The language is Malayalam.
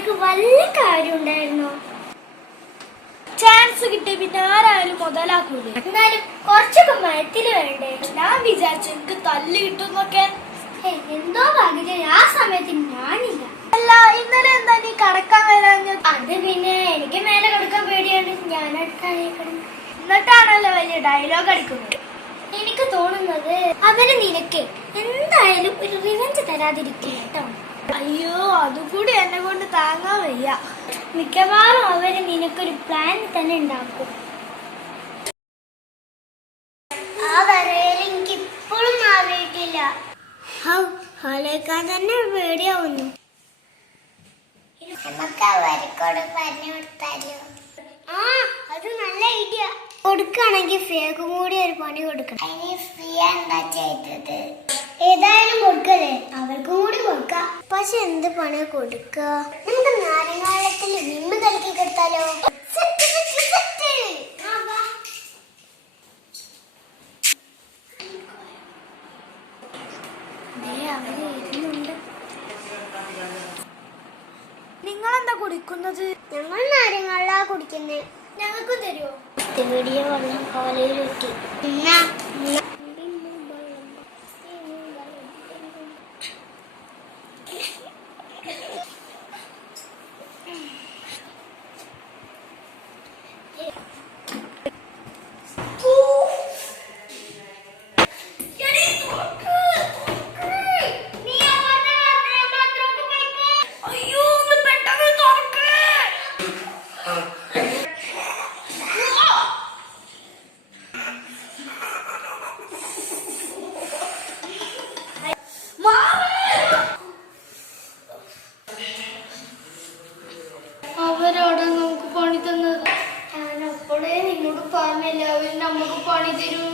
നിനക്ക് വല്ല കാര്യം ഉണ്ടായിരുന്നോ? ചാൻസ് കിട്ടി പിന്നെ ആരായാലും മുതലാക്കൂലേ. എന്നാലും കുറച്ചൊക്കെ മയത്തില് വേണ്ടേ? ഞാൻ വിചാരിച്ചു എനിക്ക് തല്ല് കിട്ടുന്നൊക്കെ. എന്തോ ഭാഗ്യം ആ സമയത്ത് ഞാനില്ല. അല്ല ഇന്നലെ എന്താ നീ കടക്കാൻ വരാഞ്ഞത്? അത് പിന്നെ എനിക്ക് മേലെ കൊടുക്കാൻ പേടിയാണ്, ഞാൻ അടുത്താണ് കിടന്നു. എന്നിട്ടാണല്ലോ വലിയ ഡയലോഗ് അടിക്കുന്നത്. എനിക്ക് തോന്നുന്നത് അവര് നിനക്ക് എന്തായാലും ഒരു റിവെഞ്ച് തരാതിരിക്കില്ല കേട്ടോ. അയ്യോ അതുകൂടി എന്നെ കൊണ്ട് താങ്ങാൻ വയ്യ. മിക്കവാറും അവര് നിനക്കൊരു പ്ലാൻ തന്നെ ഉണ്ടാക്കും. ആ വരയിൽ എനിക്ക് ഇപ്പോഴും മാറിയിട്ടില്ല. ആലോചിക്കാൻ തന്നെ പേടിയാവുന്നു. നമുക്ക് ആ വരക്കോട് പറഞ്ഞു കൊടുത്താലോ? ആ അത് നല്ല ഐഡിയ. കൊടുക്കുകയാണെങ്കിൽ ഫിയക്കും കൂടി ഒരു പണി കൊടുക്കണം. അതിന് ഫിയ എന്താ ചെയ്തത്? ഏതായാലും കൊടുക്കല്ലേ, അവർക്കും കൂടി കൊടുക്കാം. പക്ഷെ എന്ത് പണിയാ കൊടുക്ക? നമുക്ക് നാരങ്ങാളത്തിൽ വിമ്മ് കലക്കി കൊടുത്താലോ? നിങ്ങളെന്താ കുടിക്കുന്നത്? ഞങ്ങൾ നാരങ്ങാളാ കുടിക്കുന്നേ. ഞങ്ങൾക്കും തരുമോ? ചെറിയ വെള്ളം കോലയിൽ വെട്ടി. അവരോടാ നമുക്ക് പണി തന്നത്. ഞാൻ അപ്പോഴേ നിന്നോട് പറഞ്ഞില്ല അവർ നമുക്ക് പണി തരൂ.